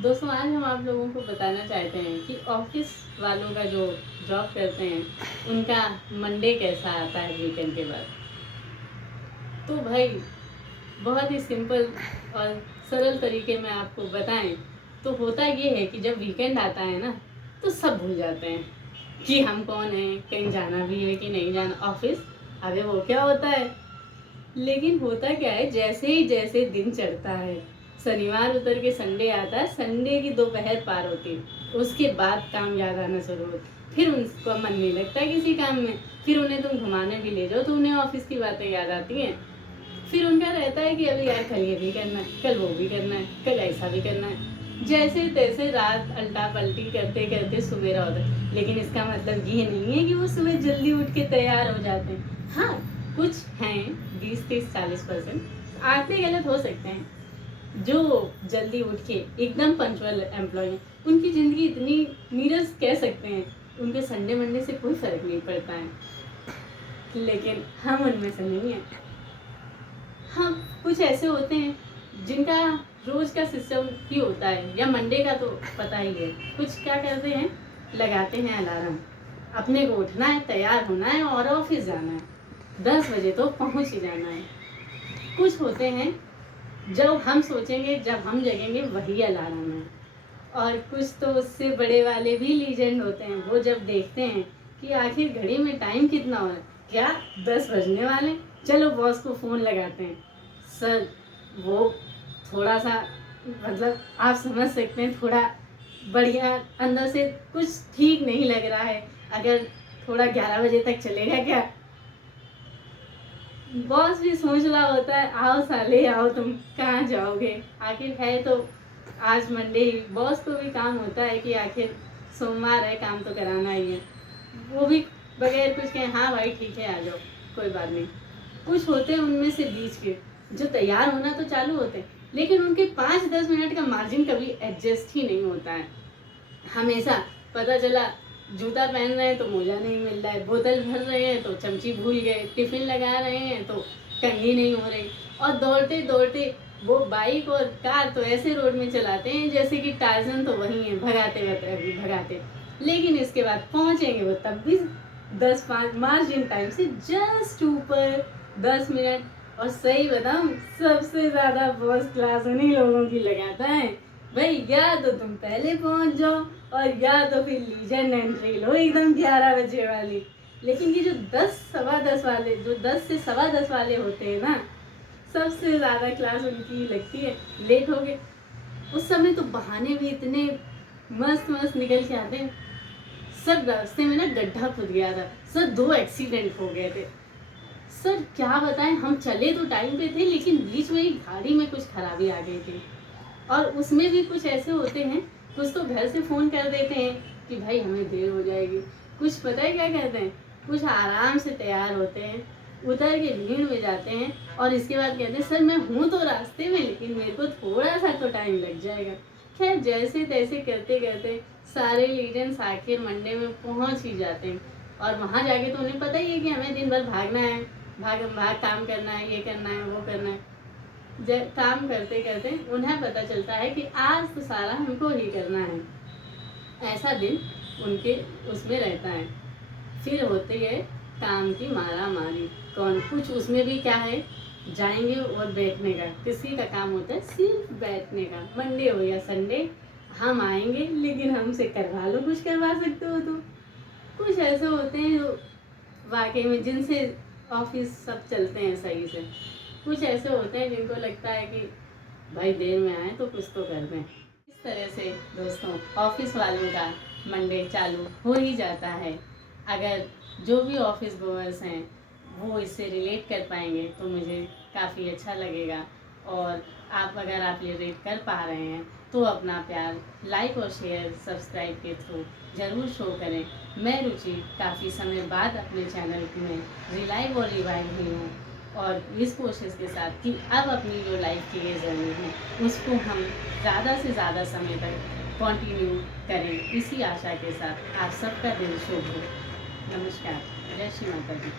दोस्तों, आज हम आप लोगों को बताना चाहते हैं कि ऑफिस वालों का जो जॉब करते हैं उनका मंडे कैसा आता है वीकेंड के बाद। तो भाई, बहुत ही सिंपल और सरल तरीके में आपको बताएं तो होता ये है कि जब वीकेंड आता है ना, तो सब भूल जाते हैं कि हम कौन हैं, कहीं जाना भी है कि नहीं जाना ऑफिस। अरे वो क्या होता है। लेकिन होता क्या है, जैसे दिन चढ़ता है, शनिवार उतर के संडे आता है, संडे की दोपहर पार होती है, उसके बाद काम याद आना शुरू होता, फिर उनका मन नहीं लगता किसी काम में। फिर उन्हें तुम घुमाने भी ले जाओ तो उन्हें ऑफिस की बातें याद आती हैं। फिर उनका रहता है कि अभी यार कल ये भी करना है, कल वो भी करना है, कल ऐसा भी करना है। जैसे तैसे रात अल्टा पल्टी करते करते सवेरा होता है। लेकिन इसका मतलब ये नहीं है कि वो सुबह जल्दी उठ के तैयार हो जाते हैं। हाँ, कुछ हैं 20, 30, 40% आंकड़े गलत हो सकते हैं जो जल्दी उठ के एकदम पंचुअल एम्प्लॉय हैं। उनकी ज़िंदगी इतनी नीरस कह सकते हैं, उनके संडे मंडे से कोई फ़र्क नहीं पड़ता है। लेकिन हम उनमें से नहीं हैं। हाँ, कुछ ऐसे होते हैं जिनका रोज का सिस्टम ही होता है, या मंडे का तो पता ही है। कुछ क्या करते हैं, लगाते हैं अलार्म, अपने को उठना है, तैयार होना है और ऑफिस जाना है, 10 बजे तो पहुंच ही जाना है। कुछ होते हैं जब हम सोचेंगे, जब हम जगेंगे वही अलार्म है। और कुछ तो उससे बड़े वाले भी लीजेंड होते हैं, वो जब देखते हैं कि आखिर घड़ी में टाइम कितना हो रहा है, क्या 10 बजने वाले, चलो बॉस को फ़ोन लगाते हैं। सर, वो थोड़ा सा, मतलब आप समझ सकते हैं, थोड़ा बढ़िया अंदर से कुछ ठीक नहीं लग रहा है, अगर थोड़ा 11 बजे तक चलेगा क्या। बॉस भी सोच रहा होता है, आओ साले आओ, तुम कहाँ जाओगे, आखिर है तो आज मंडे ही। बॉस को भी काम होता है कि आखिर सोमवार है, काम तो कराना ही है। वो भी बगैर कुछ कहे, हाँ भाई ठीक है आ जाओ, कोई बात नहीं। कुछ होते हैं उनमें से बीच के जो तैयार होना तो चालू होते हैं, लेकिन उनके 5-10 मिनट का मार्जिन कभी एडजस्ट ही नहीं होता है। हमेशा पता चला जूता पहन रहे हैं तो मोजा नहीं मिल रहा है, बोतल भर रहे हैं तो चमची भूल गए, टिफिन लगा रहे हैं तो कंघी नहीं हो रही। और दौड़ते दौड़ते वो बाइक और कार तो ऐसे रोड में चलाते हैं जैसे कि टार्जन तो वही है, भगाते भगाते भगाते। लेकिन इसके बाद पहुंचेंगे वो तब भी 10-5 मार्जिन टाइम से जस्ट ऊपर 10 मिनट। और सही बताऊं, सबसे ज्यादा फर्स्ट क्लास उन्हीं लोगों की लगाता है। भाई, या तो तुम पहले पहुंच जाओ और या तो फिर लीजेंड एंट्री लो एकदम 11 बजे वाली। लेकिन ये जो 10 सवा 10 वाले, जो 10 से 10:15 वाले होते हैं ना, सबसे ज़्यादा क्लास उनकी लगती है। लेट हो गए, उस समय तो बहाने भी इतने मस्त मस्त निकल के आते हैं। सर, रास्ते में ना गड्ढा खुद गया था, सर 2 एक्सीडेंट हो गए थे, सर क्या बताएं, हम चले तो टाइम पे थे लेकिन बीच में ही गाड़ी में कुछ खराबी आ गई थी। और उसमें भी कुछ ऐसे होते हैं, कुछ तो घर से फ़ोन कर देते हैं कि भाई हमें देर हो जाएगी। कुछ पता है क्या कहते हैं, कुछ आराम से तैयार होते हैं, उतर के भीड़ में जाते हैं और इसके बाद कहते हैं सर मैं हूँ तो रास्ते में, लेकिन मेरे को थोड़ा सा तो टाइम लग जाएगा। खैर, जैसे तैसे करते करते सारे लीजेंड्स आखिर मंडे में पहुँच ही जाते हैं। और वहाँ जाके तो उन्हें पता ही है कि हमें दिन भर भागना है, भाग भाग काम करना है, ये करना है, वो करना है। काम करते करते उन्हें पता चलता है कि आज तो सारा हमको ही करना है। ऐसा दिन उनके उसमें रहता है। फिर होती है काम की मारा मारी। कौन कुछ उसमें भी क्या है, जाएंगे और बैठने का, किसी का काम होता है सिर्फ बैठने का, मंडे हो या संडे। हम आएंगे लेकिन हमसे करवा लो, कुछ करवा सकते हो तो। कुछ ऐसे होते हैं जो वाकई में जिनसे ऑफिस सब चलते हैं सही से। कुछ ऐसे होते हैं जिनको लगता है कि भाई देर में आए तो कुछ तो कर दें। इस तरह से दोस्तों, ऑफिस वालों का मंडे चालू हो ही जाता है। अगर जो भी ऑफिस गोअर्स हैं वो इससे रिलेट कर पाएंगे तो मुझे काफ़ी अच्छा लगेगा। और अगर आप ये रिलेट कर पा रहे हैं तो अपना प्यार लाइक और शेयर सब्सक्राइब के थ्रू ज़रूर शो करें। मैं रुचि काफ़ी समय बाद अपने चैनल में रिलाइव और रिवाइव हुई हूँ, और इस कोशिश के साथ कि अब अपनी जो लाइफ की ये जर्नी है उसको हम ज़्यादा से ज़्यादा समय तक कंटिन्यू करें, इसी आशा के साथ आप सबका दिन शुभ हो। नमस्कार, जय श्री माता दी।